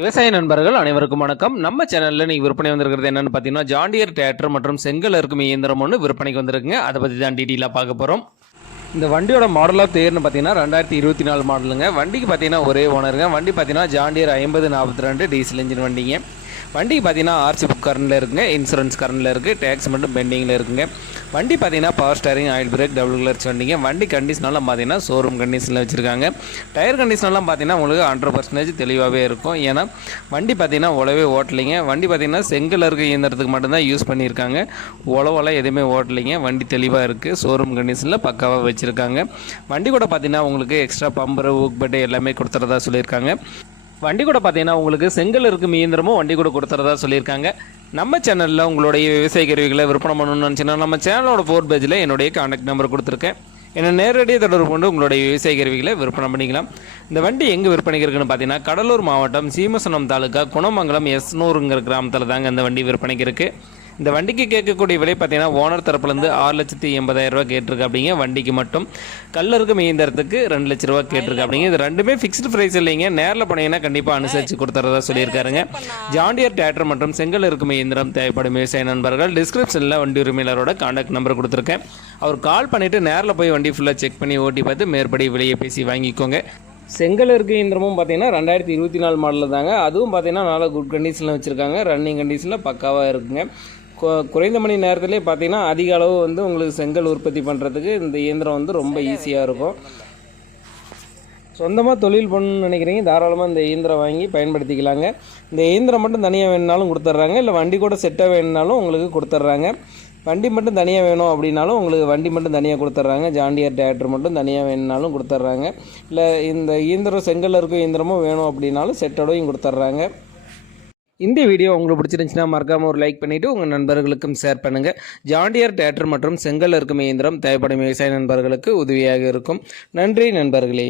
விவசாய நண்பர்கள் அனைவருக்கும் வணக்கம். நம்ம சேனலில் நீங்கள் விற்பனை வந்திருக்கிறது என்னன்னு பார்த்தீங்கன்னா ஜாண்டியர் டேட்டர் மற்றும் செங்கல் இருக்கும் இயந்திரம் ஒன்று விற்பனைக்கு வந்திருக்குங்க. அதை பற்றி தான் டீட்டெயிலாக பார்க்க போகிறோம் இந்த வண்டியோட மாடல் ஆஃப் தேர்னு பார்த்தீங்கன்னா ரெண்டாயிரத்தி இருபத்தி நாலு மாடலுங்க வண்டிக்கு பார்த்தீங்கன்னா ஒரே ஓனருங்க வண்டி பார்த்தீங்கன்னா ஜாண்டியர் ஐம்பது நாற்பத்தி ரெண்டு டீசல் இன்ஜின் வண்டிங்க. வண்டி பார்த்தீங்கன்னா ஆர்சி புக் கரண்டில் இருக்குங்க இன்சூரன்ஸ் கரண்டில் இருக்குது டேக்ஸ் மட்டும் பெண்டிங்கில் இருக்குங்க. வண்டி பார்த்தீங்கன்னா power steering oil brake double கிளர்ஸ் வண்டிங்க. வண்டி கண்டிஷனெல்லாம் பார்த்தீங்கன்னா ஷோரூம் கண்டிஷனில் வச்சுருக்காங்க. டயர் கண்டிஷனெல்லாம் பார்த்தீங்கன்னா உங்களுக்கு ஹண்ட்ரட் பர்சன்டேஜ் தெளிவாகவே இருக்கும். ஏன்னா வண்டி பார்த்தீங்கன்னா உழவே ஓட்டலைங்க. வண்டி பார்த்தீங்கன்னா செங்கல் இருக்க இயந்திரத்துக்கு மட்டும்தான் யூஸ் பண்ணியிருக்காங்க. உழவெல்லாம் எதுவுமே ஓட்டலைங்க. வண்டி தெளிவாக இருக்குது ஷோரூம் கண்டிஷனில் பக்காவாக வச்சுருக்காங்க. வண்டி கூட பார்த்தீங்கன்னா உங்களுக்கு எக்ஸ்ட்ரா பம்பரு ஊக் பெட்டு எல்லாமே கொடுத்துறதா சொல்லியிருக்காங்க. வண்டி கூட பார்த்தீங்கன்னா உங்களுக்கு செங்கல் இருக்கும் இயந்திரமும் வண்டி கூட கொடுத்துறதா சொல்லியிருக்காங்க. நம்ம சேனலில் உங்களுடைய விவசாய கருவிகளை விற்பனை பண்ணணும்னு நினச்சின்னா நம்ம சேனலோட ஃபோர் பேஜில் என்னுடைய காண்டாக்ட் நம்பர் கொடுத்துருக்கேன். என்னை நேரடியாக தொடர்பு கொண்டு உங்களுடைய விவசாய கருவிகளை விற்பனை பண்ணிக்கலாம். இந்த வண்டி எங்கே விற்பனைக்கு இருக்குன்னு பார்த்தீங்கன்னா கடலூர் மாவட்டம் சீமசனம் தாலுக்கா குணமங்கலம் எஸ்னூருங்கிற கிராமத்தில் தாங்க இந்த வண்டி விற்பனைக்கு இருக்குது இந்த வண்டிக்கு கேட்கக்கூடிய விலை பார்த்தீங்கன்னா ஓனர் தரப்புலேருந்து ஆறு லட்சத்தி எண்பதாயிரம் ரூபா கேட்டிருக்கு அப்படிங்க. வண்டிக்கு மட்டும். கல்லருக்கு இயந்திரத்துக்கு ரெண்டு லட்ச ரூபா கேட்டிருக்கு அப்படிங்க. இது ரெண்டுமே ஃபிக்ஸ்டு ப்ரைஸ் இல்லைங்க. நேரில் போனீங்கன்னா கண்டிப்பாக அனுசரித்து கொடுத்துறதா சொல்லியிருக்காருங்க. ஜாண்டியர் தேட்டர் மற்றும் செங்கல் இருக்கும் இயந்திரம் தேவைப்படும் விவசாய நண்பர்கள் டிஸ்கிரிப்ஷனில் வண்டி உரிமையாளரோட கான்டாக்ட் நம்பர் கொடுத்துருக்கேன். அவர் கால் பண்ணிவிட்டு நேரில் போய் வண்டி ஃபுல்லாக செக் பண்ணி ஓட்டி பார்த்து மேற்படி விலையை பேசி வாங்கிக்கோங்க. செங்கல் இருக்க இயந்திரமும் பார்த்தீங்கன்னா ரெண்டாயிரத்தி இருபத்தி நாலு மாடலில் தாங்க. அதுவும் பார்த்தீங்கன்னா நல்லா குட் கண்டிஷனில் வச்சுருக்காங்க. ரன்னிங் கண்டிஷனில் பக்காவாக இருக்குங்க. குறைந்த மணி நேரத்திலே பார்த்தீங்கன்னா அதிக அளவு வந்து உங்களுக்கு செங்கல் உற்பத்தி பண்ணுறதுக்கு இந்த இயந்திரம் வந்து ரொம்ப ஈஸியாக இருக்கும். சொந்தமாக தொழில் பண்ணணும்னு நினைக்கிறீங்க தாராளமாக இந்த இயந்திரம் வாங்கி பயன்படுத்திக்கலாங்க. இந்த இயந்திரம் மட்டும் தனியாக வேணுனாலும் கொடுத்துட்றாங்க இல்லை வண்டி கூட செட்டாக வேணுனாலும் உங்களுக்கு கொடுத்துட்றாங்க. வண்டி மட்டும் தனியாக வேணும் அப்படின்னாலும் உங்களுக்கு வண்டி மட்டும் தனியாக கொடுத்துட்றாங்க. ஜாண்டியர் டேரக்டர் மட்டும் தனியாக வேணுனாலும் கொடுத்துட்றாங்க. இல்லை இந்த இயந்திரம் செங்கல்ல இருக்க இயந்திரமும் வேணும் அப்படின்னாலும் செட்டோடையும் கொடுத்துட்றாங்க. இந்த வீடியோ உங்களுக்கு பிடிச்சிருந்துச்சுன்னா மறக்காமல் ஒரு லைக் பண்ணிவிட்டு உங்கள் நண்பர்களுக்கும் ஷேர் பண்ணுங்கள் ஜாண்டியர் டேட்டர் மற்றும் செங்கல் இருக்கும் இயந்திரம் தேவைப்படும் விவசாய நண்பர்களுக்கு உதவியாக இருக்கும். நன்றி நண்பர்களே.